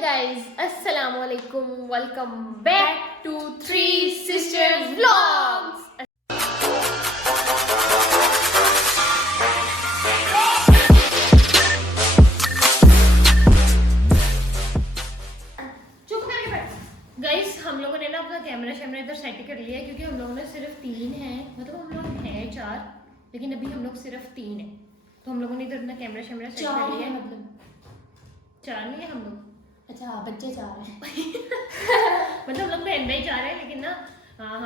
guys, assalamu alaikum. Welcome back to Three Sisters Vlogs. Guys हम लोगों ने ना अपना कैमरा इधर सेट कर लिया है क्योंकि हम लोगों ने सिर्फ 3 हैं, मतलब हम लोग हैं 4 लेकिन अभी हम लोग सिर्फ 3 हैं, तो हम लोगों ने इधर अपना कैमरा सेट कर लिया है। मतलब 4 नहीं है हम लोग, अच्छा बच्चे 4 हैं मतलब हम लोग बहन भाई 4 हैं लेकिन ना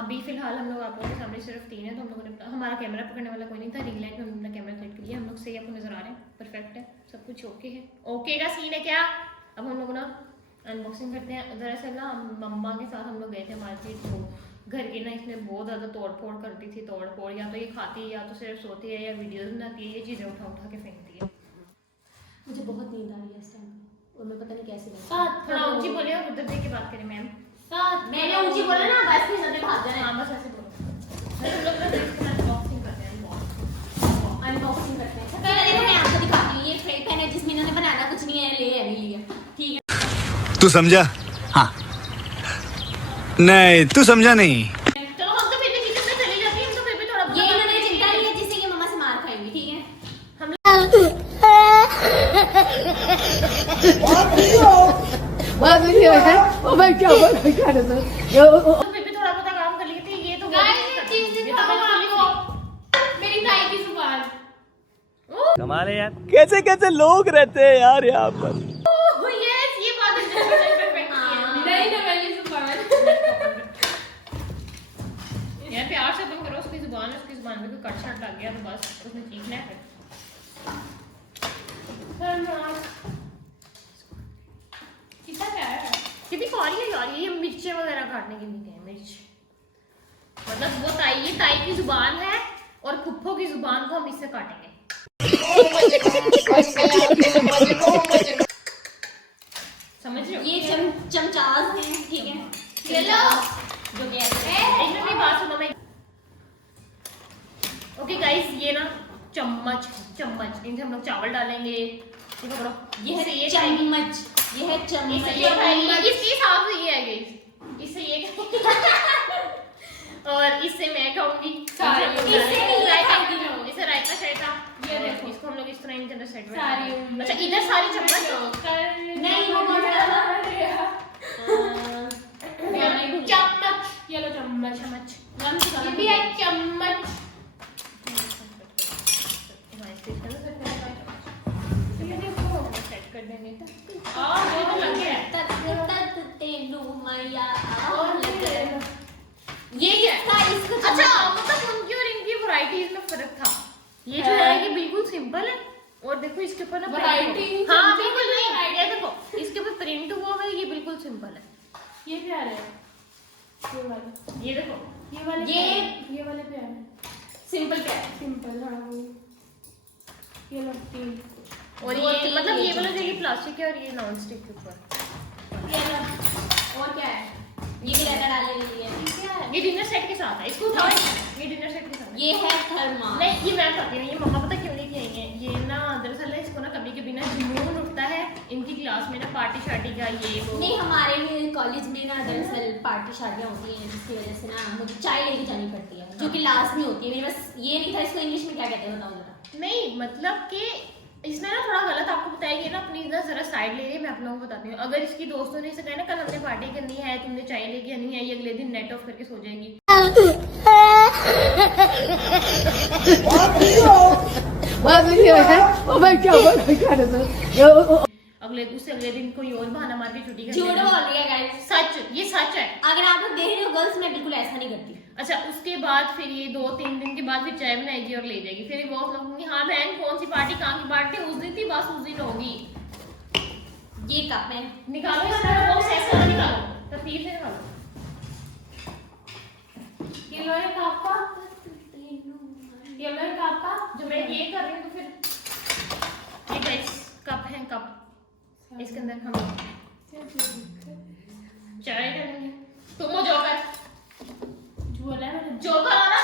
अभी फिलहाल हम लोग आप लोगों के सामने सिर्फ 3 हैं, तो हम लोगों ने हमारा कैमरा पकड़ने वाला कोई नहीं था, रिंग लाइट में हमने अपना कैमरा सेट कर लिया। हम लोग सही आपको नजर आ रहे हैं, परफेक्ट है, सब कुछ ओके है। ओके का सीन है क्या। अब हम लोग ना अनबॉक्सिंग करते हैं। दरअसल ना मम्मा के साथ हम लोग गए थे मार्केट, तो घर की ना इसमें बहुत ज़्यादा तोड़ फोड़ करती थी, तोड़ फोड़ या तो ये खाती है या तो सिर्फ सोती है या वीडियोस बनाती है, ये चीज़ें उठा उठा के फेंकती है। मुझे बहुत नींद आ रही है इस टाइम और मैं पता नहीं कैसे थोड़ा ऊंची बोलिए और उधर देख के बात करें मैम। मैंने ऊंची बोला ना, बस नहीं सबने भाग जाना। हाँ बस ऐसे बोलो। हम लोग ना अनबॉक्सिंग करते हैं, अनबॉक्सिंग करते हैं। पहले देखो मैं आपको दिखाती हूँ, ये फ्रेम पेन है जिसमें इन्होंने बनाना कुछ नहीं है, ले है नहीं लिया, ठीक है। तू समझा? हाँ नहीं तू समझा नहीं। चलो हम तो फिर भी किचन में चली जाती हैं, हम तो फिर भी थोड़ा ये इन्होंने चिंता नहीं है जिससे ये मम्मा से मार खाएंगी, ठीक है। हम लोग फिर भी थोड़ा बहुत काम कर लिए थे। ये तो मेरी ताई की जुबान कमाल है यार, कैसे कैसे लोग रहते हैं यार यहाँ पर। ये बात नहीं ना मेरी जुबान यार प्यार से तुम करो, उसकी जुबान में कोई कट शट लग गया तो बस उसने चीखना है कितना प्यारा है। कितनी प्यारी है यार ये मिर्चें वगैरह काटने के लिए है मिर्च, मतलब वो ताई की जुबान है और फुफ्फो की जुबान को हम इससे काटेंगे। समझ रहे हो? ये चमचाज हैं, ठीक है। ये लो जो कि एक मिनट बात सुनो मैं। ओके गाइस, ये ना चम्मच इनसे हम लोग चावल डालेंगे। ये पकड़ो, ये है ये चम्मच, ये है चम्मच। इसके हिसाब से ये है गाइस, इससे ये और इससे मैं खाऊंगी, इससे रायता शायता। ये देखो इसको हम लोग इस तरह इनके अंदर सेट में। अच्छा इधर सारी चम्मच नहीं वो कौन सा था? चम्मच, ये लो चम्मच ये भी एक चम्मच। ये देखो सेट कर देंगे वो लग गया है। ये क्या है? अच्छा मतलब उनकी और इनकी वैरायटीज में फर्क था। ये जो है ये बिल्कुल सिंपल है और देखो इसके ऊपर ना वैरायटी। हाँ बिल्कुल नहीं आइडिया। देखो इसके ऊपर प्रिंट हुआ है, ये बिल्कुल सिंपल है। ये प्यारे है, ये वाले, ये देखो ये वाले, ये वाले प्यारे, सिंपल क्या है, सिंपल। हाँ वो ये लो 3 और ये मतलब ये वाला जो ये प्लास्टिक है और ये नॉन स्टिक के ऊपर। ये लो। और क्या है? ये भी लेकर डालने के लिए क्या है? ये डिनर सेट के साथ है, इसको उठाओ। ये डिनर सेट के साथ है। ये है थर्मा। नहीं ये मैं कहती हूँ, ये मम्मा पता क्यों लेके आई है। ये ना दरअसल इसको ना कभी कभी ना जुनून उठता है इनकी क्लास में ना पार्टी शार्टी का, ये वो। नहीं हमारे में कॉलेज में ना दरअसल पार्टी शार्टियाँ होती हैं जिसकी वजह से ना मुझे चाय लेके जानी पड़ती है, जो कि लास्ट में होती है। मेरे बस ये नहीं था, इसको इंग्लिश में क्या कहते हैं बताओ जरा। नहीं मतलब कि इसने ना थोड़ा गलत आपको बताया, ये ना अपनी ना जरा साइड ले रही है। मैं आप लोगों को बताती हूँ, अगर इसकी दोस्तों ने इसे कहा ना कल हमने पार्टी करनी है, तुमने चाय लेके आनी है, ये अगले दिन नेट ऑफ करके सो जाएगी। अगले दिन कोई और बहाना मार के छुट्टी कर झूठ बोल रही है गाइस, सच, ये सच है। अगर आप लोग देख रहे हो गर्ल्स, मैं बिल्कुल ऐसा नहीं करती। अच्छा उसके बाद फिर ये 2-3 दिन के बाद फिर चाय बनाएगी और ले जाएगी। फिर बहुत लोग होंगे हाँ बहन कौन सी पार्टी, कहाँ की पार्टी, उस दिन थी बस उस दिन होगी। ये कप है, निकालो इसका बॉक्स, ऐसा निकालो, तरतीब से निकालो। ये लो एक आपका, ये लो एक आपका। जो मैं ये कर रही हूँ तो फिर ये गाइस कप है, कप इसके अंदर हम चाय डालेंगे। तुम हो जोकर, जोकर आ रहा, जोकर आ रहा,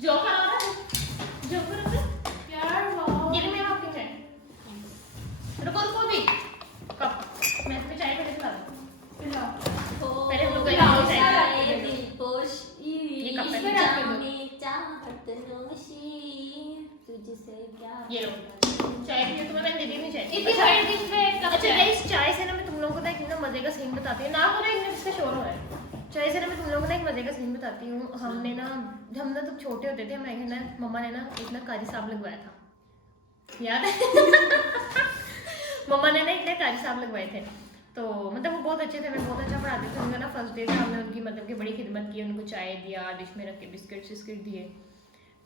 जोकर आ रहा यार। वाह ये मैं आपकी चाय रुको भी कप मैं इसमें चाय जिसे क्या ये लो चाय पियो, तुम्हें मैंने दे दी नहीं चाय। इतनी सारी डिश में एक कप अच्छा गाइस, चाय से ना मैं तुम लोगों को ना एक ना मजे का सीन बताती हूँ। ना हो रहा है, इससे शोर हो रहा है। चाय से ना मैं तुम लोगों को ना एक मजे का सीन बताती हूँ। हम ना जब छोटे होते थे, हमारे घर ना मम्मा ने ना एक ना कारी साहब लगवाया था, याद है? मम्मा ने ना एक ना कारी साहब लगवाए थे, तो मतलब वो बहुत अच्छे थे, मैं बहुत अच्छा पढ़ाते थे। उनका ना फर्स्ट डे था, हमने उनकी मतलब कि बड़ी खिदमत की, उनको चाय दिया, डिश में रख के बिस्किट सिस्किट दिए।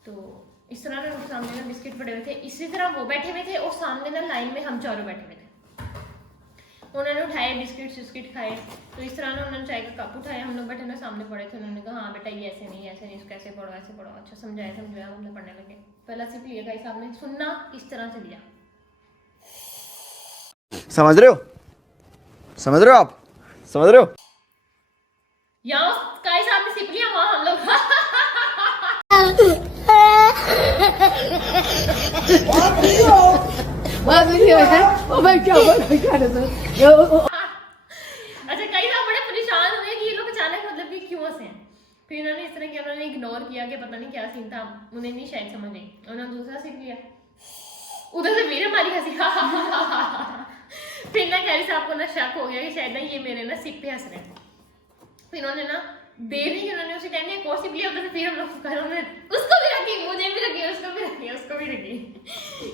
तो इस तरह ना उनके सामने ना बिस्किट पड़े हुए थे, इसी तरह वो बैठे हुए थे और सामने ना लाइन में हम चारों बैठे हुए थे। उन्होंने उठाए बिस्किट सिस्किट खाए, तो इस तरह ना उन्होंने चाय का कप उठाया, हम लोग बैठे ना सामने पड़े थे। उन्होंने कहा हाँ बेटा ये ऐसे नहीं इसको ऐसे पढ़ो ऐसे पढ़ो। अच्छा समझाया हमने पढ़ने लगे। पहला सिर्फ लिया गाइस, आपने सुनना किस तरह से लिया। समझ रहे हो आप, समझ रहे हो? यहाँ गाइस आपने सिप लिया, वहाँ हम लोग अच्छा गाइस आप बड़े परेशान हुए कि ये लोग अचानक मतलब कि क्यों हंसे हैं। फिर इन्होंने इस तरह किया, उन्होंने इग्नोर किया कि पता नहीं क्या सीन था, उन्हें नहीं शायद समझ आई। उन्होंने दूसरा सीख लिया, उधर से फिर हमारी हंसी फिर ना कैरी साहब को ना शक हो गया कि शायद ना ये मेरे ना सिप पे हंस रहे हैं। फिर उन्होंने ना देर नहीं की, उन्होंने उसी टाइम में एक और सिप लिया, उधर से फिर हम लोग उन्होंने उसको भी रखी, मुझे भी रखी, उसको भी रखी, उसको भी रखी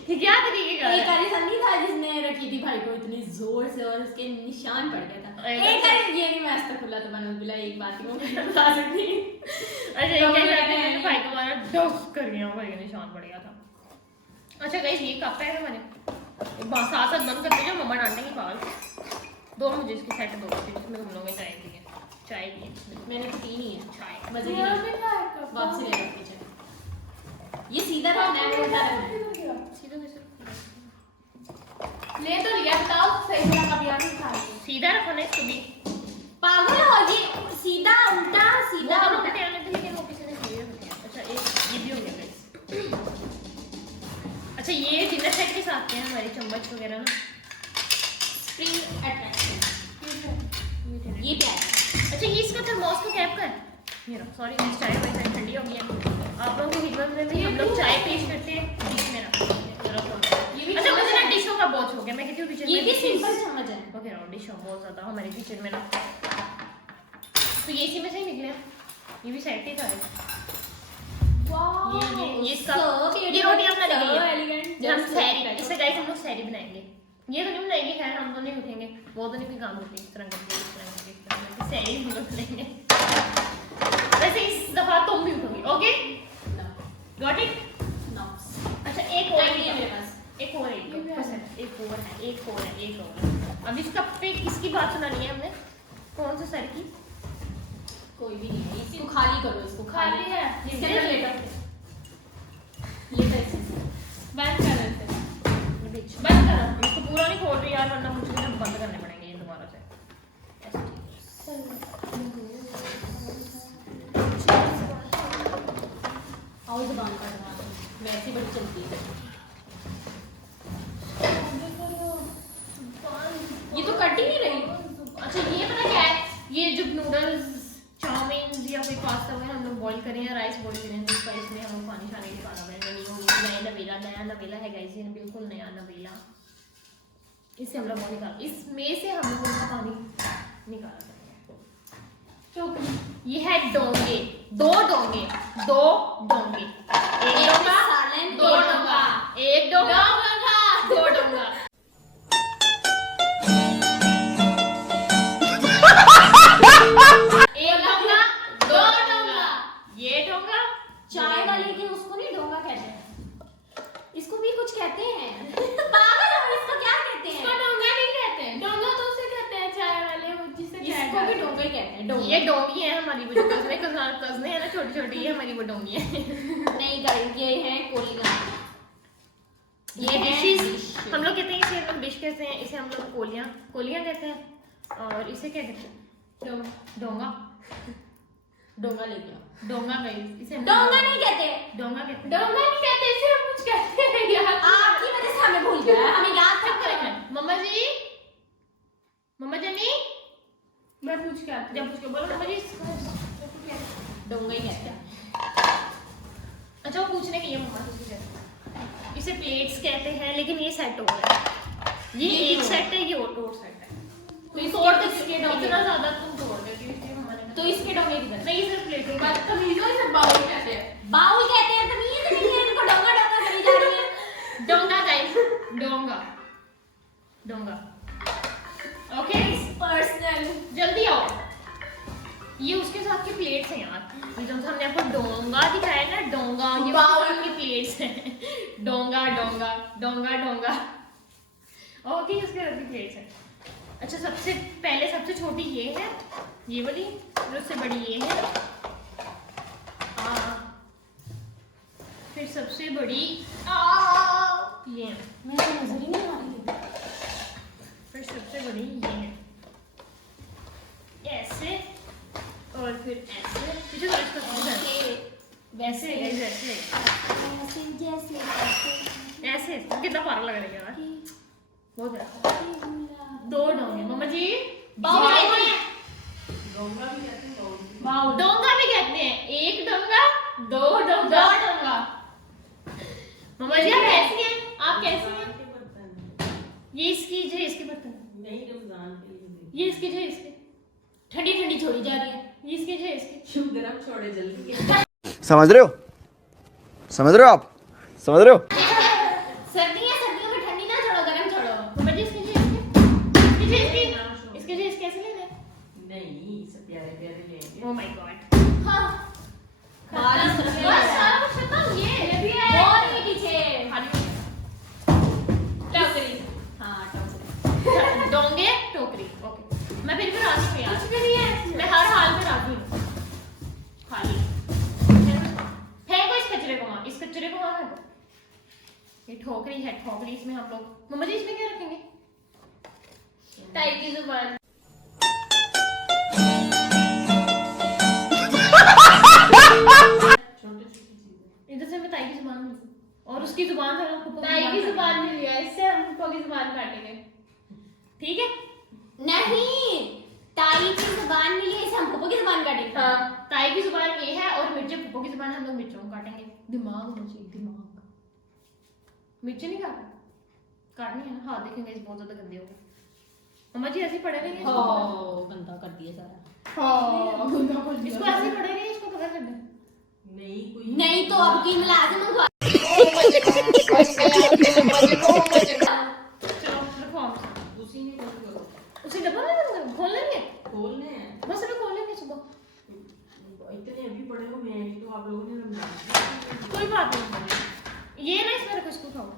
कि क्या तरीके का एक कारी नहीं था जिसने रखी थी भाई को इतनी जोर से और उसके निशान पड़ गया था। एक कारी ये नहीं, मैं आज तक खुला तो बना बिला एक बात ही मैं बता सकती। अच्छा ये क्या कहते हैं, भाई को हमारा डस कर गया, भाई का निशान पड़ गया था। अच्छा गाइस ये कप है हमारे, साथ साथ बंद करते जाओ, मम्मा डांटेंगी पागल। दो मुझे इसकी सेट दो, जिसमें तुम लोगों ने चाय पी है, चाय पी है मैंने तो पी नहीं है चाय। मजे की नहीं। वापसी ले रखी चाय। ये सीधा रखना है, उल्टा रखना है। सीधा कैसे ले तो लिया, बताओ सही तरह का बियाह नहीं खाई। सीधा रखो ना इसको भी, पागल हो ये सीधा उल्टा सीधा वो उल्टा। पलटे आने थे लेकिन वो किसी ने सीधे रख दिया। अच्छा एक ये भी हो गया गाइस। अच्छा ये डिनर सेट के साथ के हैं हमारी चम्मच वगैरह ना, स्प्रिंग अट्रैक्शन ये क्या है? अच्छा ये इसका थर्मोस का कैप का है मेरा। सॉरी गाइस चाय वैसे ठंडी हो गई है। आप लोगों की खिदमत में भी हम लोग चाय पेश करते हैं बीच में ना। ये भी अच्छा मुझे ना डिशों का बहुत शौक है, मैं कहती हूँ किचन में ये भी सिंपल चम्मच है। ओके ना डिशों बहुत ज़्यादा हमारे किचन में ना, तो ये इसी में से ही निकले हैं। ये भी सेट ही था ये इसका ये रोटी हमने लगी है, हम सैरी इससे गाइस हम लोग सैरी बनाएंगे। ये तो नहीं बनाएंगे, खैर हम तो नहीं उठेंगे, वो तो नहीं कोई काम करते इस तरह करके सैरी हम लोग बनाएंगे। वैसे इस दफा तुम भी उठोगी, ओके गॉट इट। अच्छा एक और है मेरे पास, एक और है। अब इस कप पे किसकी बात सुनानी है हमने, कौन से सर की? कोई भी नहीं है, इसको खाली करो, इसको खाली है इसके अंदर लेटर बंद करो इसे, बंद करो इसको, पूरा नहीं खोल रही यार वरना मुझे ना बंद करने पड़ेंगे ये दोबारा से। आओ ज़बान का दबा, वैसे बड़ी चलती है। ये तो कट ही नहीं रही। अच्छा ये पता क्या है, ये जो नूडल्स चाउमीन या कोई पास्ता वगैरह हम लोग बॉईल करें या राइस बॉईल करें, जिसका इसमें हम लोग पानी शानी निकालना पड़ेगा। नया नवेला है गाइस, ये बिल्कुल नया नवेला। इससे हम लोग वो निकाल, इसमें से हम लोग उनका पानी निकाला जाएगा। ये है डोंगे, दो डोंगे, एक डोंगा, दो डोंगा, एक डोंगा, दो डोंगा। एक डोंगा, दो डोंगा, ये डोंगा। चाय वाले के उसको नहीं डोंगा कहते हैं, इसको भी कुछ कहते हैं। पागल हो, इसको क्या कहते हैं? इसको डोंगा नहीं कहते हैं, डोंगा तो उसे कहते हैं चाय वाले, वो जिससे चाय इसको भी डोंगा ही कहते हैं। डोंगा ये डोंगी है हमारी, वो जो कज़ने हैं ना छोटी छोटी, ये हमारी वो डोंगी है। नहीं गाइस, ये है कोलियां। ये डिशेस हम लोग कहते हैं, इसे हम लोग डिश कहते हैं, इसे हम लोग कोलियां कहते हैं, और इसे क्या कहते हैं? डोंगा। डोंगा लेके आओ। डोंगा गाइस, इसे डोंगा नहीं कहते, डोंगा कहते हैं। डोंगा नहीं कहते, इसे हम कुछ कहते हैं यार। आपकी वजह से हमें भूल गया, हमें याद चुप तक करेंगे। मम्मा जी, मम्मा जानी, मैं पूछ के आती जब पूछ के बोलो मम्मा जी। डोंगा ही कहते हैं। अच्छा वो पूछने की है मम्मा से, इसे प्लेट्स कहते हैं, लेकिन ये सेट हो गया। ये एक सेट है, ये और सेट है। तो तोड़ दे इसके डोंगे। इतना ज्यादा तुम तोड़ देती हो हमारे। तो इसके डोंगे किधर? नहीं सिर्फ प्लेट में। बदतमीजों से बाउल कहते हैं। बाउल कहते हैं, तमीज नहीं है इनको, डोंगा डोंगा करी जा रही है। डोंगा गाइस, डोंगा डोंगा। Okay personal. जल्दी आओ। ये उसके साथ की प्लेट्स हैं यार। ये जो हमने आपको डोंगा दिखाया ना, डोंगा, ये बाउल की प्लेट्स हैं। डोंगा डोंगा डोंगा डोंगा। ओके उसके साथ की प्लेट्स हैं। अच्छा सबसे पहले सबसे छोटी ये है, ये वाली, और उससे बड़ी ये है। फिर सबसे बड़ी ये है। मेरे को नजर ही नहीं आ रही। फिर सबसे बड़ी ये है, ऐसे, और फिर ऐसे। पीछे तो इसका वैसे है guys, ऐसे ऐसे जैसे ऐसे। कितना प्यारा लग रहा है यार, बहुत प्यारा। दो डोंगे मम्मा जी। बाउल डोंगा भी कहते हैं, बाउल डोंगा भी कहते हैं। एक डोंगा, दो डोंगा। मम्मा जी आप कैसी हैं? आप कैसी हैं? के बर्तन ये इसकी जो इसके बर्तन, नहीं, रमजान के लिए ये इसकी जो इसके, ठंडी ठंडी छोड़ी जा रही है। ये इसकी जो इसके। शुभ गरम छोड़े जल्दी के। समझ रहे हो? समझ रहे हो आप? समझ रहे हो? सर्दियों में ठंडी ना छोड़ो, गरम छोड़ो। मम्मा जी इसकी जो इसके, इसके जो इसके कैसे लेने हैं? नहीं, सब प्यारे प्यारे लेंगे। Oh my God. हाँ बारिश बस सारा कुछ खत्म। ये भी है और ये पीछे खाली हो गया। टोकरी। हाँ टोकरी। डोंगे टोकरी। ओके मैं फिर भी राजी हूँ यार। कुछ भी नहीं है, मैं हर हाल में राजी हूँ। खाली फेंको इस कचरे को, वहाँ इस कचरे को वहाँ फेंको। ये ठोकरी है, ठोकरी। इसमें हम लोग, मम्मा जी इसमें क्या रखेंगे? ताई की जुबान। छोटी छोटी चीजें। इधर से मैं ताई की जुबान मिली, और उसकी जुबान से हम पुप्पो ताई की जुबान मिली है। इससे हम पुप्पो की जुबान काटेंगे, ठीक है? नहीं, ताई की जुबान मिली है, इसे हम पुप्पो की जुबान काटेंगे। हाँ ताई की जुबान ये है, और मिर्चे पुप्पो की जुबान हम लोग मिर्चों को काटेंगे। दिमाग होना चाहिए, दिमाग। मिर्ची नहीं काटनी है ना? हाथ देखेंगे इस बहुत ज्यादा गंदे हो गए। मम्मा जी ऐसे ही पड़े रहेंगे इसको? हाँ गंदा कर दिया सारा। इसको ऐसे ही पड़े रहेंगे, इसको कवर कर दें। नहीं कोई नहीं तो अब की मुलाजिम मंगवा। चलो रखो आप। उसी ने कुछ करो। उसे डब्बा में बंद करो, खोल लेंगे। खोलने हैं। बस अभी खोल लेंगे सुबह। इतने अभी पड़े हो, मैं भी तो आप लोगों ने रमजान। कोई बात नहीं मम्मा जी। ये ना इसमें रखो, इसको खाओ।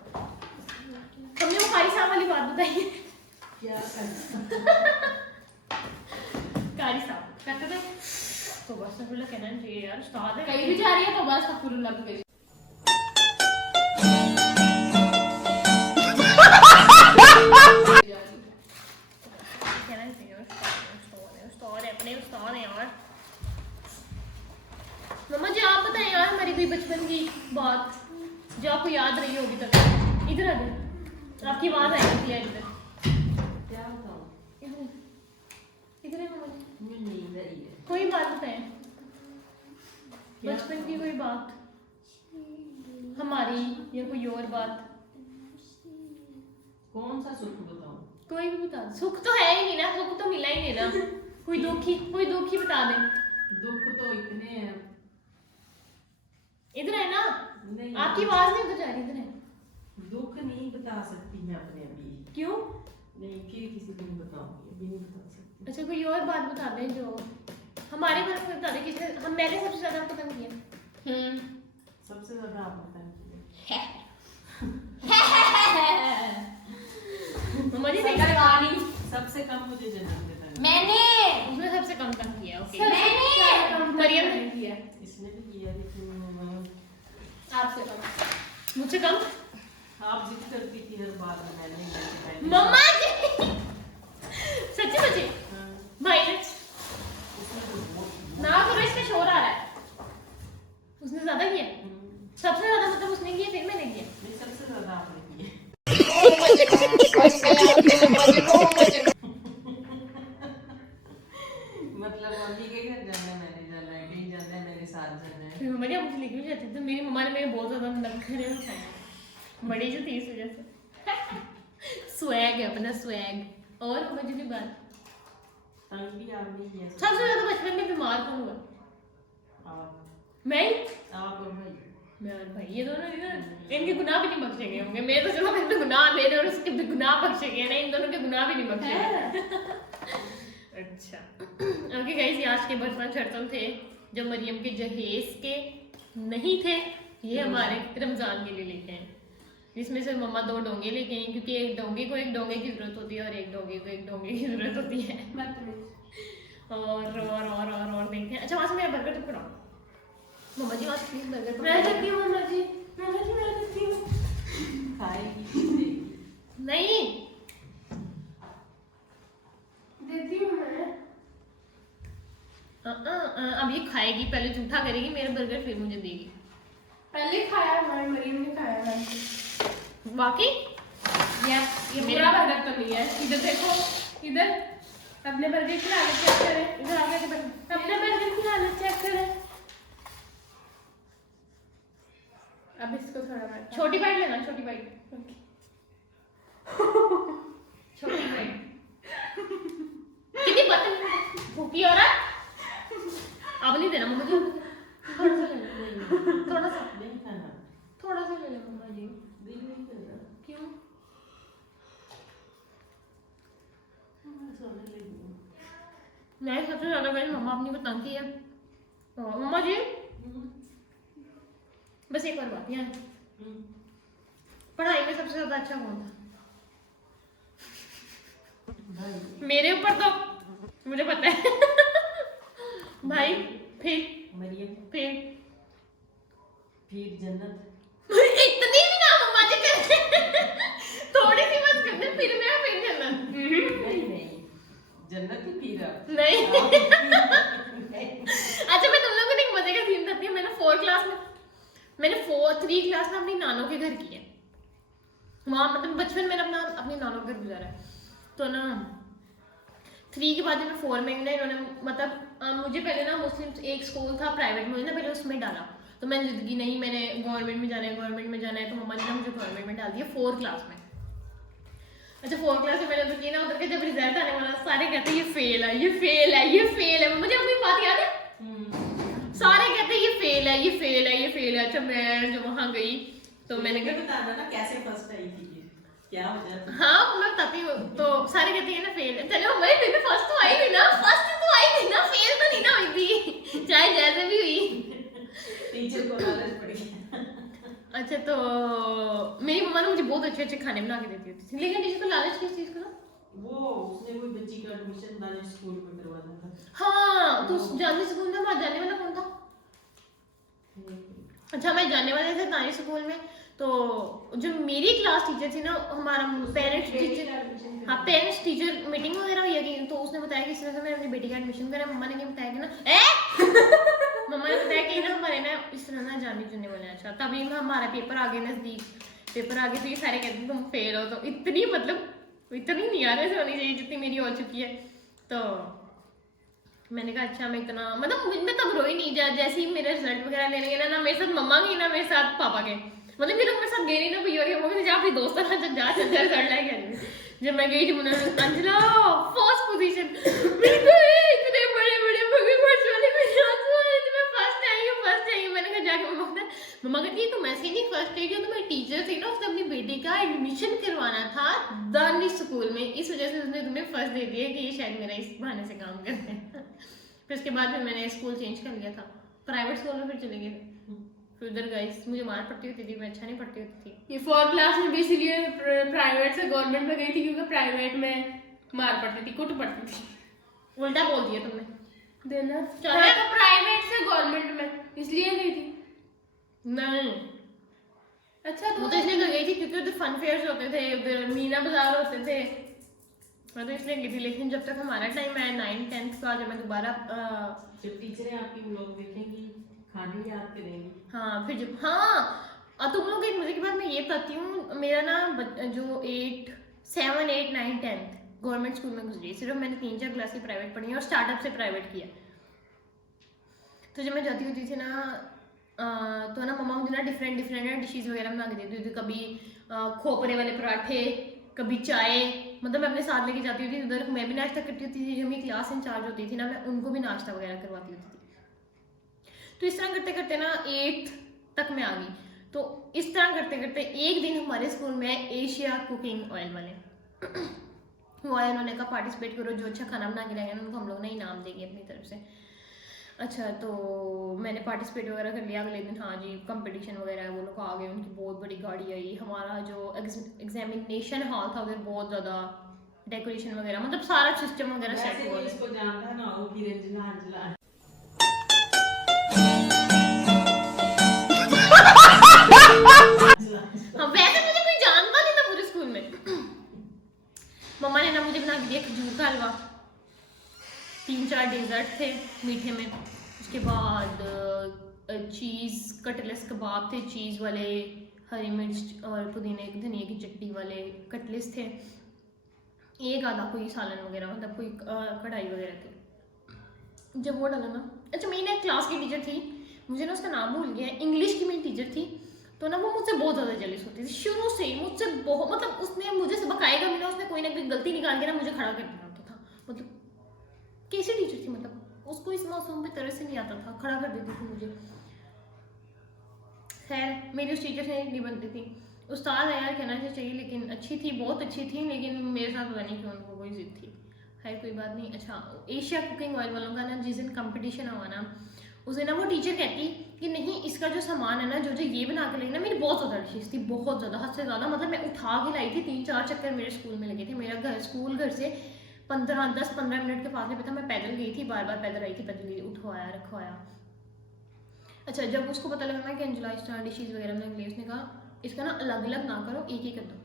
हमने वो कारी साहब वाली बात बताई है। क्या कर कारी साहब कहते थे तो बस फिर कहना चाहिए यार, उस्ताद है। कहीं भी जा रही है तो बस अस्तगफुरुल्लाह भी करी। कहना चाहिए उस्ताद है, अपने उस्ताद है यार। मम्मा जी आप बताएं यार हमारी कोई बचपन की बात जो आपको याद रही होगी तक। इधर आ जाए, आपकी आवाज आई थी यार इधर। क्या बताऊं? इधर है मम्मा जी। मुझे नींद आई है। कोई बात बताएं, बचपन की कोई बात हमारी, या कोई और बात। कौन सा सुख बताऊं? कोई भी बता। सुख तो है ही नहीं ना, सुख तो मिला ही नहीं ना। कोई दुख ही बता दें। दुख तो इतने हैं। इधर है ना, नहीं, आपकी आवाज नहीं उधर जा रही। इधर है। दुख नहीं बता सकती मैं अपने अभी। क्यों? नहीं, फिर किसी दिन बताऊंगी, अभी नहीं बता सकती। अच्छा कोई और बात बता दें जो हमारे बारे में बता दें। किसने मैंने सबसे ज्यादा पसंद किया? सबसे ज्यादा आप बताएं। मम्मा जी सबसे कम मुझे जन्म देता है। मैंने उसने सबसे कम तंग किया। ओके मैंने मरियम ने किया इसने भी किया, लेकिन आपसे कम, मुझसे कम। आप जिद करती थी हर बात में, मैंने नहीं करती पहले। मम्मा जी सच्ची सच्ची हाँ, भाई ने उसने तो बहुत- ना करो, इसमें शोर आ रहा है। उसने ज्यादा किया, सबसे ज्यादा मतलब उसने किया, फिर मैंने किया। नहीं, सबसे ज्यादा आपने किया। मतलब मम्मी के घर जाना है, मैंने जाना है, कहीं जाना है मेरे साथ जाना है। फिर मम्मा जी आप मुझे लेके भी जाती थी, तो मेरी मम्मा ने मेरे बहुत ज्यादा नखरे उठाए। बड़ी जो थी इस वजह से स्वैग है अपना स्वैग। और मुझे भी बात तंग भी आपने किया सबसे ज्यादा बचपन में बीमार कौन हुआ? मैं ही? आप और भाई मैं और भाई, ये दोनों इधर इनके गुनाह भी नहीं बख्शे गए होंगे। मेरे तो चलो मेरे गुनाह, मेरे और उसके भी गुनाह बख्शे गए ना, इन दोनों के गुनाह भी नहीं बख्शे गए। अच्छा ओके गाइस, ये आज के बचपन शर्तन थे जो मरियम के जहेज के नहीं थे, ये हमारे रमजान के लिए लेके आए, जिसमें से मम्मा 2 डोंगे लेके आई, क्योंकि एक डोंगे को एक डोंगे की जरूरत होती है और एक डोंगे को एक डोंगे की जरूरत होती है। और देखते हैं। अच्छा वहां से मेरा बर्गर तो पकड़ाओ मम्मा जी, वहां से प्लीज बर्गर मैं पकड़ाओ। देती हूँ मम्मा जी मैं देती हूँ। खाएगी नहीं देती हूँ मैं। अब ये खाएगी, पहले झूठा करेगी मेरा बर्गर, फिर मुझे देगी। पहले खाया मैं, मरीम ने खाया मैं। वाकई ये मेरा बर्गर तो नहीं है। इधर देखो, इधर अपने बर्गर की हालत चेक करें। इधर आगे के बर्गर, अपने बर्गर की हालत चेक करें। अब इसको थोड़ा मैं छोटी बाइट लेना, छोटी बाइट, छोटी बाइट। कितनी बदतमीज भूखी औरत। अब नहीं देना मम्मा जी, थोड़ा सा ले लो, थोड़ा सा, नहीं खाना, थोड़ा सा ले लो मम्मा जी। दिल नहीं कर रहा। क्यों? मैं सोने लगी हूँ। मैं सबसे ज्यादा मेरी मम्मा अपनी को तंग किया। मम्मा जी बस एक और बात, यहाँ पढ़ाई में सबसे ज्यादा अच्छा कौन था? भाई मेरे ऊपर तो मुझे पता है। भाई फिर मरियम फिर जन्नत। इतनी भी ना मम्मा जी करते, थोड़ी सी बस करते, फिर मैं फिर जन्नत। नहीं जन्नत ही फिर आप। नहीं नहीं। अच्छा मैं तुम लोगों को एक मजे का सीन बताती हूँ। मैंने 3 क्लास में अपनी नानों के घर की है। वहाँ मतलब बचपन मैंने अपनी नानों के घर गुजारा है। तो ना 3 के बाद जब मैं 4 में ना, इन्होंने मतलब मुझे पहले ना मुस्लिम एक स्कूल था प्राइवेट में ना, पहले उसमें डाला। तो मैंने जिंदगी नहीं, मैंने गवर्नमेंट में जाना है, तो मम्मा ने मुझे गवर्नमेंट में डाल दिया 4 क्लास में। अच्छा 4 क्लास में मैंने उधर की ना, उधर के जब रिजल्ट आने वाला सारे कहते हैं ये फेल है, ये फेल है, ये फेल है। मुझे अपनी बात याद है, सारे कहते हैं ये फेल है, ये फेल है, ये फेल है। अच्छा मैं जो वहाँ गई तो मैंने कहा बताना ना कैसे फर्स्ट आई थी, क्या वजह थी? हाँ मैं बताती हूँ। तो सारे कहते हैं ना फेल है, चलो भाई मैंने फर्स्ट तो आई थी ना, फेल तो नहीं ना हुई थी, चाहे जैसे भी हुई। टीचर को नॉलेज पड़ी। अच्छा तो मेरी मम्मा ने मुझे बहुत अच्छे अच्छे खाने बना के देती थी, लेकिन टीचर को लालच किस चीज का था? वो उसने कोई बच्ची का एडमिशन दानिश स्कूल में करवाना था। हाँ तो जाने स्कूल में वहाँ जाने वाला कौन था? अच्छा मैं जाने वाले थे दानिश स्कूल में। तो जो मेरी क्लास टीचर थी ना, हमारा पेरेंट्स टीचर, हाँ पेरेंट्स टीचर मीटिंग वगैरह हुई है, तो उसने बताया कि इस तरह से मैं अपनी बेटी का एडमिशन करा। मम्मा ने क्या बताया कि ना मम्मा ने बताया कि ना हमारे ना इस तरह ना जाने जुने वाले। अच्छा तभी हमारा पेपर आगे नजदीक, पेपर आगे तो ये सारे कहते हैं तुम फेल हो। तो इतनी मतलब इतनी नहीं यार ऐसे होनी चाहिए जितनी मेरी हो चुकी है। तो मैंने कहा अच्छा मैं इतना मतलब मैं तब रोई नहीं। जैसे ही मेरे रिजल्ट वगैरह लेने गए ना मेरे साथ मम्मा गई ना मेरे साथ पापा गए, मतलब ये लोग मेरे साथ गए नहीं ना कोई और। मम्मी जा अपनी दोस्त ना जा रिजल्ट लाएगा। जब मैं गई जब उन्होंने अंजना फर्स्ट पोजीशन, मेरे को इतने बड़े बड़े मगरमच्छ वाले मेरे आंसू आए थे, मैं फर्स्ट आई हूँ। मैंने कहा जाके मम्मा कहती तुम ऐसे नहीं फर्स्ट आई, जो तुम्हारी टीचर थी ना उसने अपनी बेटी का एडमिशन करवाना था दानिश स्कूल में, इस वजह से उसने तुम्हें फर्स्ट दे दिया कि ये शायद मेरा इस बहाने से काम करते हैं। फिर उसके बाद फिर मैंने स्कूल चेंज कर लिया था, प्राइवेट स्कूल में फिर चले गए थे। फिर उधर गाइस मुझे मार पड़ती होती थी, मैं अच्छा नहीं पढ़ती होती थी। ये 4 क्लास में भी इसलिए प्राइवेट से गवर्नमेंट में गई थी क्योंकि प्राइवेट में मार पड़ती थी, कुट पड़ती थी। उल्टा बोल दिया तुमने देना चलो। मैं तो प्राइवेट से गवर्नमेंट में इसलिए गई थी। नहीं अच्छा वो तो इसलिए गई थी क्योंकि उधर फन फेयर्स होते थे, उधर मीना बाजार होते थे, मैं तो इसलिए गई थी। लेकिन जब तक हमारा टाइम आया 9th 10th का, जब मैं दोबारा जब टीचरें आपकी व्लॉग देखेंगी खाने याद करेंगी। हाँ फिर जब और तुम लोग एक मजे की बात मैं ये बताती हूँ, मेरा ना जो 7 8 9 10 गवर्नमेंट स्कूल में गुजरी, सिर्फ मैंने 3-4 क्लास की प्राइवेट पढ़ी है और स्टार्टअप से प्राइवेट किया। तो जब मैं जाती होती थी ना तो ना मम्मा मुझे ना डिफरेंट डिशेज वगैरह बना के देती थी। कभी खोपरे वाले पराठे, कभी चाय, मतलब मैं अपने साथ लेके जाती थी उधर। मैं भी नाश्ता करती होती थी, जो मेरी क्लास इंचार्ज होती थी ना, मैं उनको भी नाश्ता वगैरह करवाती होती थी। तो इस तरह करते करते ना 8th तक मैं आ गई। तो इस तरह करते करते एक दिन हमारे स्कूल में एशिया कुकिंग ऑयल वाले वो आए, उन्होंने कहा पार्टिसिपेट करो, जो अच्छा खाना बना के लाएंगे ना उनको हम लोग ना इनाम देंगे अपनी तरफ से। अच्छा, तो मैंने पार्टिसिपेट वगैरह कर लिया। अगले दिन हाँ जी कंपटीशन वगैरह है, वो लोग आ गए, उनकी बहुत बड़ी गाड़ी आई। हमारा जो एग्जामिनेशन हॉल था उधर बहुत ज़्यादा डेकोरेशन वगैरह, मतलब सारा सिस्टम वगैरह सेट हुआ है। इसको जानता ना वो किरण जलान जलान हाँ, वैसे मुझे कोई जानता नहीं था पूरे स्कूल में। मम्मा ने ना मुझे बना के दिया खजूर का हलवा, 3-4 डेजर्ट थे मीठे में। उसके बाद चीज़ कटलेस कबाब थे, चीज़ वाले, हरी मिर्च और पुदीने धनिया की चटनी वाले कटलेस थे। एक आधा कोई सालन वगैरह, मतलब कोई कढ़ाई वगैरह थी। जब वो डाला ना, अच्छा मेरी ना एक क्लास की टीचर थी, मुझे ना उसका नाम भूल गया, इंग्लिश की मेरी टीचर थी। तो ना वो मुझसे बहुत ज़्यादा जेलस होती थी शुरू से ही, मुझसे बहुत, मतलब उसने मुझे सबक आएगा भी ना, उसने कोई ना कोई गलती निकाल के ना मुझे खड़ा कर देना होता था। मतलब कैसी टीचर थी, मतलब उसको इस मासूम भी तरह से नहीं आता था, खड़ा कर देती थी मुझे। खैर मेरी उस टीचर से नहीं बनती थी। उस्ताद है यार कहना चाहिए, लेकिन अच्छी थी, बहुत अच्छी थी, लेकिन मेरे साथ पता नहीं क्यों उनको कोई जिद थी। खैर कोई बात नहीं। अच्छा, एशिया कुकिंग ऑयल वालों का ना जिस दिन कंपटीशन हुआ ना, उस दिन ना वो टीचर कहती कि नहीं इसका जो सामान है ना, जो ये बना के लाई ना, मेरी बहुत ज़्यादा डिशेज थी, बहुत ज़्यादा, हद से ज़्यादा। मतलब मैं उठा के लाई थी, 3-4 चक्कर मेरे स्कूल में लगे थे। मेरा घर स्कूल घर से 10-15 मिनट के फासले पे था। मैं पैदल गई थी, बार बार पैदल आई थी, पैदल गई, उठवाया रखवाया। अच्छा, जब उसको पता लगा ना कि अंजुला इस तरह डिशेज वगैरह बनाने के लिए, उसने कहा इसका ना अलग अलग ना करो, एक ही कर दो।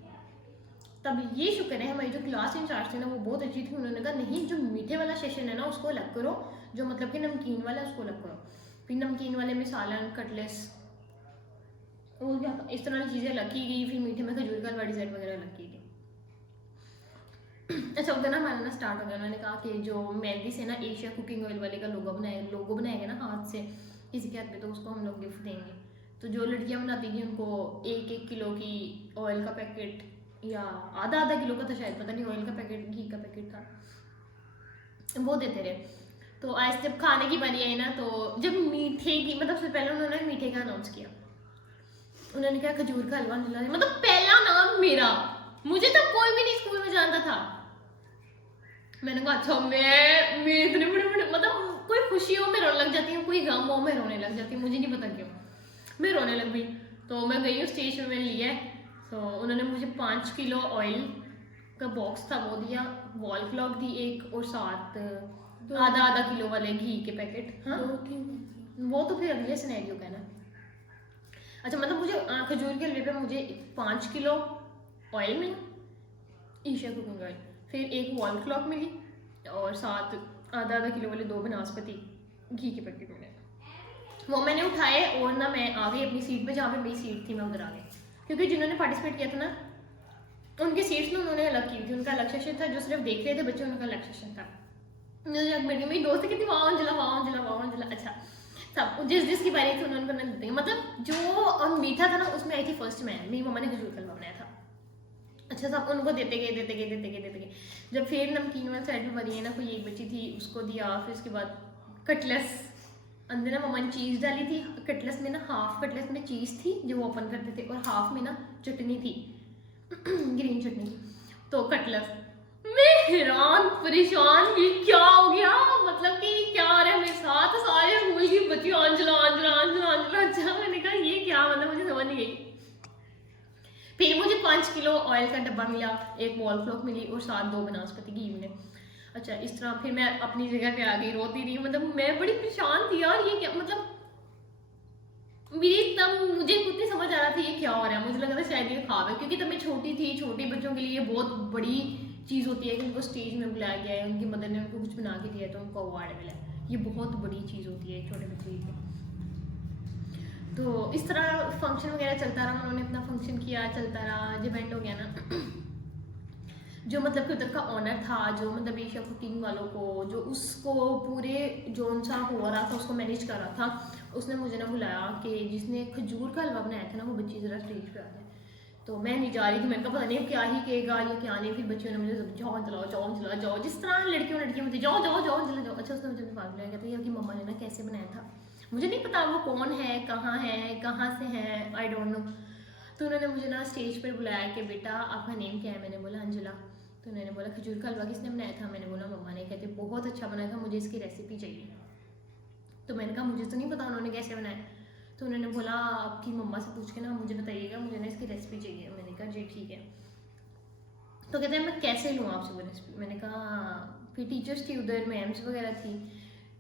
तब ये शुक्र है हमारी जो क्लास इंचार्ज थी ना वो बहुत अच्छी थी। उन्होंने कहा नहीं, जो मीठे वाला सेशन है ना उसको अलग करो, जो मतलब कि नमकीन वाला उसको अलग करो। फिर नमकीन वाले में सालन, कटलेस और इस तरह की चीज़ें अलग की गई। फिर मीठे में खजूर का हलवा डिज़र्ट वगैरह अलग की गई। अच्छा, उधर ना हमारा ना स्टार्ट हो गया। उन्होंने कहा कि जो मेहंदी से ना एशिया कुकिंग ऑयल वाले का लोगो बनाएगा ना हाथ से किसी के हाथ पे, तो उसको हम लोग गिफ्ट देंगे। तो जो लड़कियां बनाती थी उनको 1-1 किलो की ऑयल का पैकेट, या आधा किलो का था शायद, पता नहीं, ऑयल का पैकेट, घी का पैकेट था, वो देते रहे। तो आज जब खाने की बारी आई ना, तो जब मीठे की, मतलब सबसे पहले उन्होंने मीठे का अनाउंस किया। उन्होंने कहा खजूर का हलवा दिला, मतलब पहला नाम मेरा, मुझे तो कोई भी नहीं स्कूल में जानता था। मैंने कहा अच्छा, मैं इतने बड़े मतलब कोई खुशी हो मैं रोने लग जाती हूँ, कोई गम हो मैं रोने लग जाती हूँ, मुझे नहीं पता क्यों मैं रोने लग गई। तो मैं गई उस स्टेज पे, मैंने लिया। तो उन्होंने मुझे 5 किलो ऑयल का बॉक्स था वो दिया, वॉल क्लॉक दी एक, और साथ आधा किलो वाले घी के पैकेट। हाँ वो तो फिर अगले सिनेरियो का है ना। अच्छा, मतलब मुझे खजूर के हलवे पे मुझे 5 किलो ऑयल मिला, एशिया कुकिंग ऑयल, फिर एक वॉल क्लॉक मिली, और साथ आधा किलो वाले 2 बनास्पति घी के पैकेट मिले। वो मैंने उठाए और ना मैं आ गई अपनी सीट पे, जहाँ पे मेरी सीट थी मैं उधर आ गई। क्योंकि जिन्होंने पार्टिसिपेट किया था ना उनकी सीट्स ना उन्होंने अलग की थी, उनका अलग सेशन था, जो सिर्फ देख रहे थे बच्चे उनका अलग सेशन था। मेरी दोस्त कहती वाह अंजुला। अच्छा, सब जिस की बारी थी उन्होंने, मतलब जो मीठा था ना उसमें आई थी फर्स्ट मैं, मेरी मम्मा ने खजूर का हलवा बनाया था। अच्छा, सब उनको देते गए। जब फिर नमकीन वाली साइड में बनी है ना, कोई एक बच्ची थी उसको दिया। फिर उसके बाद कटलेस, अंदर ना मम्मा ने चीज़ डाली थी कटलेस में ना, हाफ कटलेस में चीज़ थी जो वो ओपन करते थे, और हाफ में ना चटनी थी ग्रीन चटनी। तो कटलेस, मैं हैरान परेशान, ये क्या हो गया, मतलब कि क्या हो रहा है मेरे साथ, सारे स्कूल की बच्चियों अंजुला। अच्छा, मैंने कहा ये क्या, मतलब मुझे समझ नहीं गई। फिर मुझे 5 किलो ऑयल का डब्बा मिला, एक वॉल क्लॉक मिली, और साथ 2 बनास्पति घी मिले। अच्छा, इस तरह फिर मैं अपनी जगह पे आ गई, रोती रही, मतलब मैं बड़ी परेशान थी यार, ये क्या, मतलब मेरी तब मुझे खुद नहीं समझ आ रहा था ये क्या हो रहा है। मुझे लगा था शायद ये ख्वाब है, क्योंकि तब मैं छोटी थी, छोटे बच्चों के लिए बहुत बड़ी चीज़ होती है कि उनको स्टेज में बुलाया गया है, उनकी मदर ने उनको कुछ बना के दिया है तो उनको अवार्ड मिला है, ये बहुत बड़ी चीज़ होती है छोटे बच्चे की। तो इस तरह फंक्शन वगैरह चलता रहा, उन्होंने अपना फंक्शन किया, चलता रहा, जब एंड हो गया ना जो मतलब कि उधर का ऑनर था, जो मतलब एशिया कुकिंग वालों को, जो उसको पूरे जो सा हो रहा था उसको मैनेज कर रहा था, उसने मुझे ना बुलाया कि जिसने खजूर का हलवा बनाया था ना वो बच्ची ज़रा स्टेज पे आ जाए। तो मैं नहीं जा रही थी, मैंने कहा पता नहीं क्या ही कहेगा या क्या नहीं। फिर बच्चियों ने मुझे जाओ चलाओ जाओ चला जाओ, जिस तरह लड़कियों में जाओ जाओ जाओ चला जाओ। अच्छा, उसने मुझे बात बुलाया, कहते हैं कि मम्मा ने ना कैसे बनाया था, मुझे नहीं पता वो कौन है, कहाँ से है, आई डोंट नो। तो उन्होंने मुझे ना स्टेज पर बुलाया कि बेटा आपका नेम क्या है। मैंने बोला अंजुला। तो उन्होंने बोला खजूर का हलवा किसने बनाया था। मैंने बोला मम्मा ने। कहते बहुत अच्छा बनाया था, मुझे इसकी रेसिपी चाहिए। तो मैंने कहा मुझे तो नहीं पता उन्होंने कैसे बनाया। तो उन्होंने बोला आपकी मम्मा से पूछ के ना मुझे बताइएगा, मुझे ना इसकी रेसिपी चाहिए। मैंने कहा जी ठीक है। तो कहते हैं मैं कैसे लूँ आपसे वो रेसिपी। मैंने कहा फिर टीचर्स थी उधर, मैम्स वगैरह थी,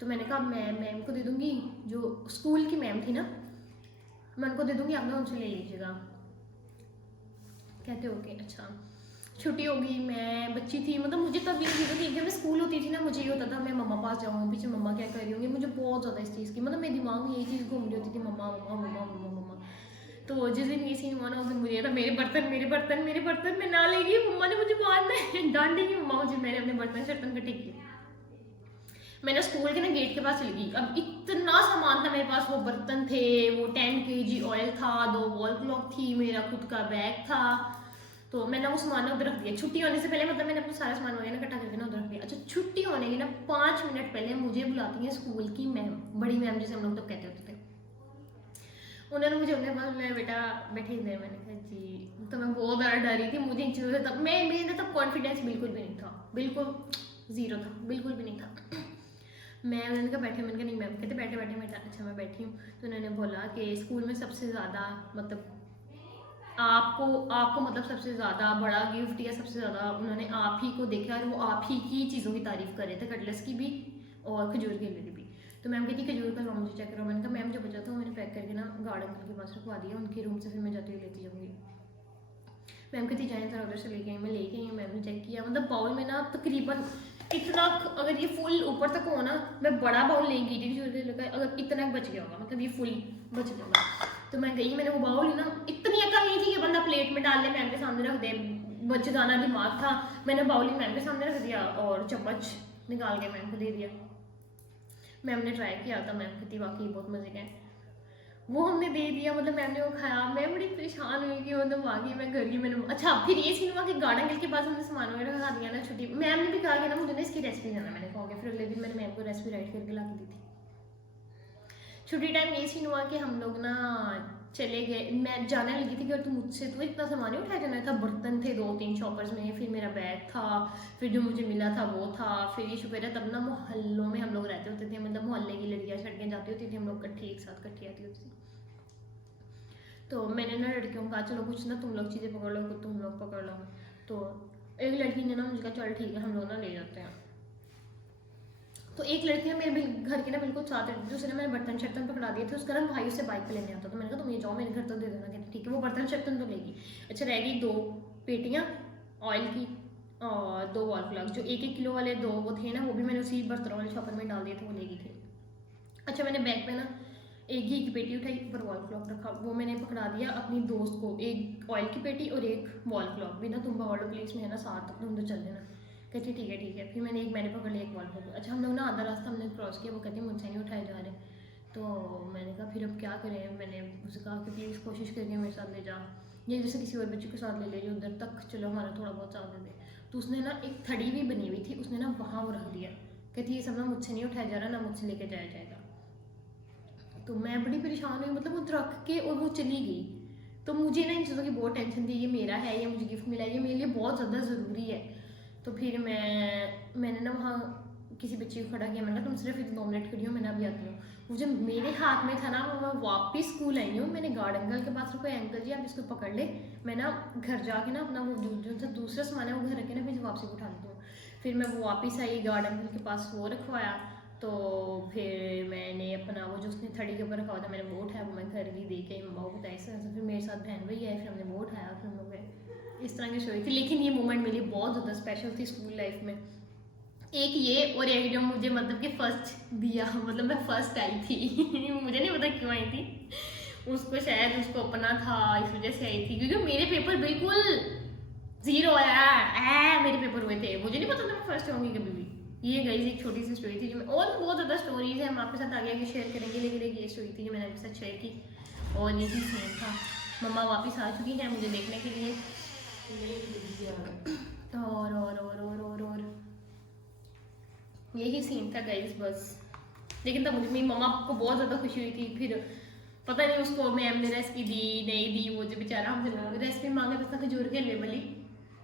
तो मैंने कहा मैं मैम को दे दूँगी, जो स्कूल की मैम थी ना, मैं उनको दे दूँगी, आप ना उनसे ले लीजिएगा। कहते ओके अच्छा। छुट्टी होगी, मैं बच्ची थी, मतलब मुझे तब ये चीज़ थी जब मैं स्कूल होती थी ना, मुझे ये होता था मैं मम्मा पास जाऊँगी, पीछे मम्मा क्या कर रही होंगी, मुझे बहुत ज़्यादा इस चीज़ की, मतलब मेरे दिमाग में यही चीज़ घूम रही होती थी, मम्मा मम्मा मम्मा मम्मा मम्मा। तो जिस दिन ये सीन हुआ ना उस दिन मुझे था मेरे बर्तन मैं ना लेगी, मम्मा ने मुझे बाद में डांट देंगी मम्मा मुझे। मैंने अपने बर्तन शर्तन इकट्ठे किए, मैंने स्कूल के ना गेट के पास चली गई। अब इतना सामान था मेरे पास, वो बर्तन थे, वो 10 kg ऑयल था, 2 वॉल क्लॉक थी, मेरा खुद का बैग था। तो मैंने वो सामान उधर रख दिया छुट्टी होने से पहले, मतलब मैंने अपना सारा सामान वगैरह इकट्ठा करके ना उधर रख दिया। अच्छा, छुट्टी होने की ना 5 मिनट पहले मुझे बुलाती है स्कूल की मैम, बड़ी मैम जिसे हम लोग तब कहते होते थे। उन्होंने मुझे अपने पास बुलाया, बेटा बैठे इधर। मैंने कहा जी। तो मैं बहुत ज़्यादा डरी थी, मुझे इन चीज़ों से तब मेरे तब कॉन्फिडेंस बिल्कुल भी नहीं था, बिल्कुल ज़ीरो था, बिल्कुल भी नहीं था। उन्होंने कहा बैठे, मैंने कहा नहीं मैम। कहते बैठे बेटा। अच्छा मैं बैठी हूँ। तो उन्होंने बोला कि स्कूल में सबसे ज़्यादा मतलब आपको मतलब सबसे ज़्यादा बड़ा गिफ्ट या सबसे ज़्यादा उन्होंने आप ही को देखा और वो आप ही की चीज़ों की तारीफ़ कर रहे थे, कटलेस की भी और खजूर के लिए भी। तो मैम कहती खजूर का हलवा मुझे चेक करो। मैंने कहा मैम जो बचा था मैंने पैक करके ना गार्ड अंकल के पास रखवा दिया, उनके रूम से फिर मैं जाती हुई लेती जाऊँगी। मैम कहती जाए जरा उधर से लेके आई। मैं लेके आई, मैम ने चेक किया, मतलब बाउल में ना तकरीबन इतना, अगर ये फुल ऊपर तक हो ना, मैं बड़ा बाउल नहीं की थी, अगर इतना बच गया होगा, मतलब ये फुल बच गया होगा। तो मैं गई, मैंने वो बाउल ना, इतनी अकल नहीं थी कि बंदा प्लेट में डाल ले, मैम के सामने रख दे, बच जाना दिमाग था। मैंने बाउल ही मैम के सामने रख दिया और चम्मच निकाल के मैम को दे दिया। मैम ने ट्राई किया था, मैम कहती वाकई बहुत मज़े का है, वो हमने दे दिया, मतलब मैम ने वो खाया। मैं बड़ी परेशान हुई कि मतलब वाकई मैं घर की मैंने। अच्छा फिर ये सीन हुआ कि गार्डन अंकल के पास हमने सामान वगैरह खा दिया ना छुट्टी। मैम ने भी कहा कि ना मुझे ना इसकी रेसिपी जाना, मैंने कहा फिर अगले दिन मैंने मैम को रेसिपी राइट करके ला के दी थी। छुट्टी टाइम ये सीन हुआ कि हम लोग ना चले गए, मैं जाने लगी थी कि तुम मुझसे तो इतना सामान नहीं उठाया जाना था, बर्तन थे 2-3 शॉपर्स में, फिर मेरा बैग था, फिर जो मुझे मिला था वो था, फिर ये शुक्र है तब ना मोहल्लों में हम लोग रहते होते थे, मतलब मोहल्ले की लड़कियाँ सड़कें जाती होती थी, हम लोग इकट्ठी एक साथ इकट्ठी आती होती थी। तो मैंने ना लड़कियों को कहा चलो कुछ ना तुम लोग चीज़ें पकड़ लो, कुछ तुम लोग पकड़ लो। तो एक लड़की ने ना मुझे कहा चल ठीक है हम लोग ना ले जाते हैं। तो एक लड़की ने मेरे घर के ना बिल्कुल साथ, दूसरे मैंने बर्तन शर्तन पकड़ा दिए थे, उसका ना भाई उससे बाइक पे लेने आता। तो मैंने कहा तुम ये जाओ मेरे घर तो दे देना। कहते ठीक है, वो बर्तन शर्तन तो लेगी। अच्छा रह गई 2 पेटियाँ ऑयल की और 2 वॉल क्लॉक, जो 1-1 किलो वाले 2 वो थे ना, वो भी मैंने उसी बर्तनों वाले शॉपर में डाल दिए थे, वो लेगी थी। अच्छा मैंने बैग पे ना एक घी की पेटी उठाई, ऊपर वॉल क्लॉक रखा, वो मैंने पकड़ा दिया अपनी दोस्त को, एक ऑयल की पेटी और एक वॉल क्लॉक भी ना तुम वालों प्लेस में है ना साथ तुम तो चल लेना। कहती ठीक है। फिर मैंने पकड़ लिया एक वॉल क्लॉक। अच्छा हम लोग ना आधा रास्ता हमने क्रॉस किया, वो कहती मुझसे नहीं उठाए जा रहे। तो मैंने कहा फिर अब क्या करें, मैंने उससे कहा कि प्लीज़ कोशिश करके मेरे साथ ले जा, या जैसे किसी और बच्चे के साथ ले जो उधर तक चलो हमारा थोड़ा बहुत साथ दे दे। तो उसने ना एक थड़ी भी बनी हुई थी, उसने ना वहाँ वो रख दिया। कहती ये सब ना मुझसे नहीं उठाया जा रहा, ना मुझसे लेके जाया जाएगा। तो मैं बड़ी परेशान हुई, मतलब वो रख के और वो चली गई। तो मुझे ना इन चीज़ों की बहुत टेंशन थी, ये मेरा है, ये मुझे गिफ्ट मिला है, ये मेरे लिए बहुत ज़्यादा ज़रूरी है। तो फिर मैंने ना वहाँ किसी बच्ची को खड़ा किया, मैंने कहा तुम सिर्फ 2 मिनट खड़ी हो, मैंने अभी आती हूँ। वो जो मेरे हाथ में था ना, मैं वापस स्कूल आई हूँ, मैंने गार्ड अंकल के पास रखो, अंकल जी आप इसको पकड़ ले, मैं ना घर जाके ना अपना वो जो दूसरा सामान है वो घर रखे ना फिर वापसी उठा लेती हूँ। फिर मैं वो वापस आई, गार्ड अंकल के पास वो रखवाया। तो फिर मैंने अपना वो जो उसने थड़ी के ऊपर रखा हुआ था मैंने वो उठाया, वो मैं घर भी दे के मम्मा को बताया ऐसा। फिर मेरे साथ बहन भाई आए, फिर हमने वो उठाया, फिर हम लोग गए। इस तरह की स्टोरी थी, लेकिन ये मोमेंट मेरे लिए बहुत ज़्यादा स्पेशल थी स्कूल लाइफ में। एक ये और एक जो मुझे मतलब कि फर्स्ट दिया, मतलब मैं फर्स्ट आई थी मुझे नहीं पता क्यों आई थी, उसको शायद उसको अपना था इस वजह से आई थी, क्योंकि मेरे पेपर बिल्कुल 0 आया मेरे पेपर हुए थे, मुझे नहीं पता था मैं फर्स्ट होंगी कभी भी। ये गाइस एक छोटी सी स्टोरी थी जो मैं, और भी बहुत ज़्यादा स्टोरीज है हम आपके साथ आगे आगे शेयर करेंगे, लेकिन एक ये स्टोरी थी जो मैंने आपके साथ शेयर की और यही सीन था। मम्मा वापस आ चुकी हैं मुझे देखने के लिए और यही सीन था गाइस बस। लेकिन तब मुझे मेरी मम्मा को बहुत ज़्यादा खुशी हुई थी। फिर पता नहीं उसको मैम ने रेसिपी दी नहीं दी, वो जो बेचारा हमसे रेसिपी मांगे तो खजूर के हलवे वाली,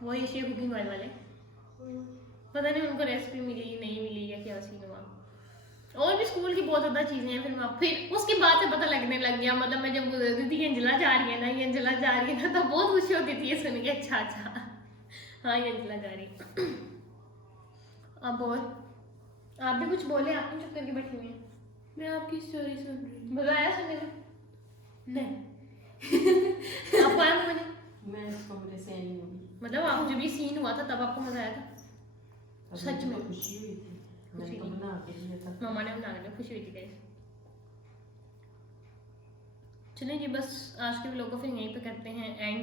वो एशिया कुकिंग ऑयल वाले, पता नहीं उनको रेसिपी मिली नहीं मिली या क्या सीन हुआ। और भी स्कूल की बहुत ज़्यादा चीज़ें हैं। फिर उसके बाद से पता लगने लग गया, मतलब मैं जब गुजरती थी अंजला जा रही है ना, ये अंजला जा रही है ना, तो बहुत खुशी होती थी ये सुन के, अच्छा हाँ ये अंजला जा रही। अब और आप भी कुछ बोले, आप क्यों चुप करके बैठी हुई हैं? मैं आपकी स्टोरी सुन रही हूँ। मजा आया सुनने में? नहीं आपको आया मुझे? मैं इस कमरे से आई हूँ। मतलब आप जब ये सीन हुआ था तब आपको मजा आया था? तब सच मुझे में? खुशी हुई थी, खुशी मैंने तो हुई। बना के दिया था। मामा ने बना लिया, खुशी हुई थी गाइस। चलिए जी बस आज के व्लॉग को फिर यहीं पे करते हैं एंड।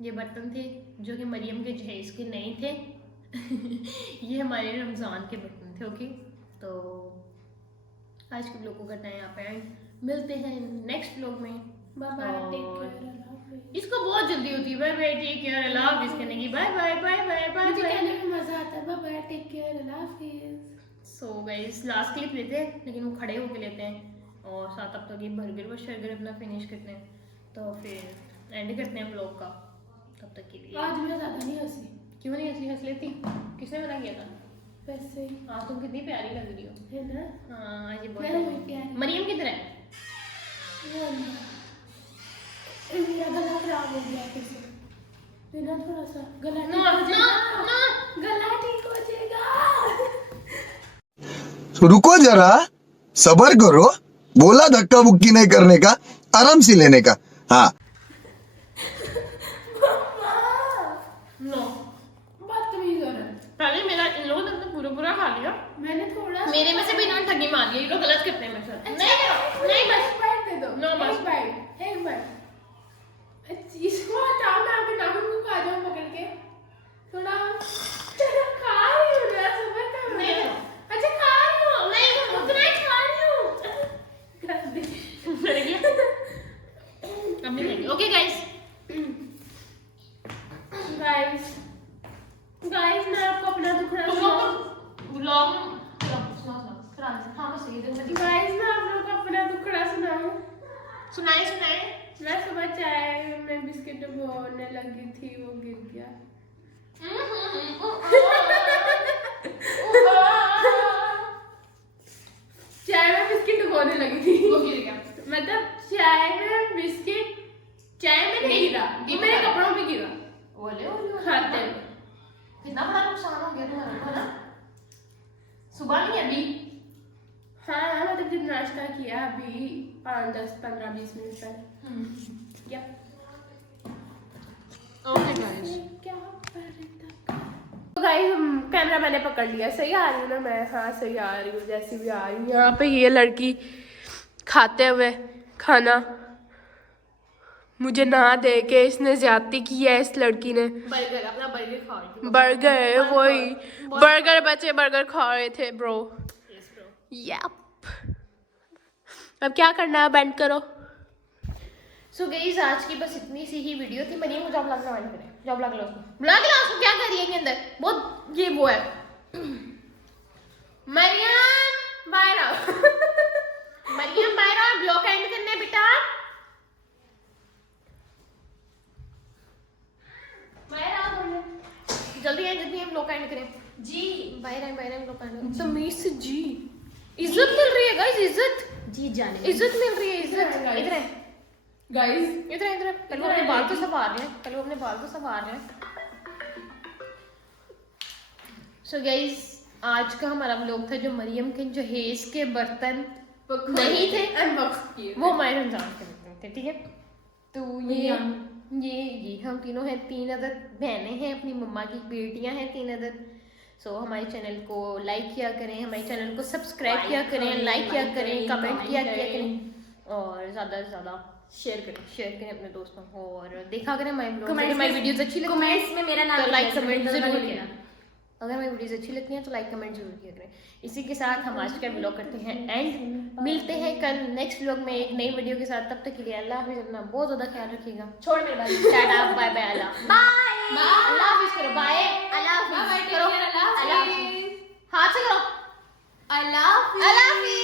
ये बर्तन थे जो कि मरियम के जहेज के नहीं थे ये हमारे रमज़ान के बर्तन थे। ओके, तो आज के व्लॉग को करते हैं यहाँ पे एंड, मिलते हैं नेक्स्ट व्लॉग में। बाय बाय, टेक और केयर। इसको बहुत जल्दी होती है बाय बाय टेक केयर अल्लाह हाफिज़ करने की, bye bye bye bye bye मुझे बाय। कहने में मजा आता है। बाय बाय, टेक केयर, अल्लाह हाफिज़। सो गाइस लास्ट क्लिप लेते हैं लेकिन वो खड़े होके लेते हैं और साथ अब तक ये बर्गर व शर्गर अपना फिनिश करते हैं, तो फिर एंड करते हैं व्लॉग का। तब तक के लिए आज मैं ज़्यादा नहीं हंसी, क्यों नहीं ऐसी हंस लेती? किसने मना किया था? वैसे ही हाँ तुम कितनी प्यारी लग रही हो। है ना। हाँ आज ये मैं भी बहुत प्यारी। मरियम किधर है? वो अंदर। मेरा गला खराब हो गया फिर से। बिना थोड़ा सा गला नो ठीक हो नो जाएगा। नो गला ठीक हो जाएगा। तो रुको जरा, सबर करो। बोला धक्का बुक्की नहीं करने का, आराम से लेने का। हाँ नो बदतमीज हो रहा है। पहले मेरा इन लोगों ने तो पूरा पूरा खा लिया, मैंने थोड़ा सा- मेरे में से भी इन्होंने ठगी मार ली। ये लोग गलत करते हैं मेरे साथ। अच्छा, नहीं करो नहीं बस एक बाइट दे दो। नो, बस। एक बाइट, एक बाइट। इसको हटाओ, मैं आपके नाखून को खा जाऊं पकड़ के। थोड़ा खा रही हूँ ना, सबर करो। नहीं करो। अच्छा खा रही हूँ। नहीं करो। उतना ही खा रही हूँ। कर दे। अब नहीं खाएंगे। ओके गाइस गाइस मैं आपको अपना दुखड़ा सुनाऊं। व्लॉग हाँ बस ये दिन में गाइस मैं आप लोगों को अपना दुखड़ा सुनाऊं। सुनाए सुनाए। मैं सुबह चाय में बिस्किट बोने लगी थी, वो गिर गया। चाय में बिस्किट डुबोने लगी थी, वो गिर गया। मतलब चाय में बिस्किट, चाय में नहीं गिरा, ये मेरे कपड़ों पे गिरा। ओले ओले खाते कितना बड़ा नुकसान हो गया तुम्हारे को ना। सुबह नहीं अभी हाँ मतलब जब नाश्ता किया अभी 5, 10, 15, 20 मिनट पहले। या ओके गाइस क्या तो गाइस कैमरा मैंने पकड़ लिया। सही आ रही हूँ ना मैं? हाँ सही आ रही हूँ, जैसी भी आ रही हूँ। यहाँ पे ये लड़की खाते हुए खाना मुझे ना दे के इसने ज्यादती की है। इस लड़की ने बर्गर अपना बर्गर खा रही थी। बर्गर, वही बर्गर, बच्चे बर्गर खा रहे थे ब्रो। Yes bro. यप। अब क्या करना है? बेंड करो। सो गाइस आज की बस इतनी सी ही वीडियो थी। मरियम को जॉब लगना वाली करें, जॉब लग लो उसको, बुला के लाओ उसको। क्या कर रही है के अंदर? बहुत ये वो है। मरियम बाहर आओ। मरियम बाहर आओ, ब्लॉक एंड करना है बेटा। बाहर आओ बोले, जल्दी आए जल्दी हम ब्लॉक एंड करें जी। बाहर आए ब्लॉक एंड। तमीज से जी। इज्जत मिल रही है गाइस, इज्जत जी जाने इज्जत मिल रही है, इज्जत। इधर है, इधर है गाइस इधर इधर। पहले वो अपने बाल को संवार रहे हैं, पहले वो अपने बाल को संवार रहे हैं। सो गाइस आज का हमारा व्लॉग था जो मरियम के जहेज के बर्तन नहीं थे, अनबॉक्स किए वो हमारे रमजान के बर्तन थे। ठीक है, तो ये हम तीनों हैं, 3 अदद बहनें हैं, अपनी मम्मा की बेटियां हैं 3 अदद। सो हमारे चैनल को लाइक किया करें, हमारे चैनल को सब्सक्राइब किया करें, लाइक किया करें, कमेंट किया करें और ज़्यादा से ज़्यादा शेयर करें, शेयर करें अपने दोस्तों को और देखा करें माय ब्लॉग। Comments अगर माय में- वीडियोस अच्छी लगती कमेंट्स में मेरा नाम तो लाइक लिखना, कमेंट जरूर जरूर लिखना। करना। अगर मेरी वीडियोस अच्छी लगती हैं तो लाइक कमेंट जरूर किया करें। इसी के साथ हम आज का व्लॉग करते हैं एंड मिलते हैं कल नेक्स्ट व्लॉग में एक नई वीडियो के साथ। तब तक के लिए अल्लाह हाफिज़, अपना बहुत ज़्यादा ख्याल रखिएगा। छोड़ मेरे बारे टाटा बाय बाय अल्लाह बाय अल्लाह हाफिज़ करो, बाय अल्लाह हाफिज़ करो, अल्लाह हाथ से करो, अल्लाह अल्लाह हाफिज़।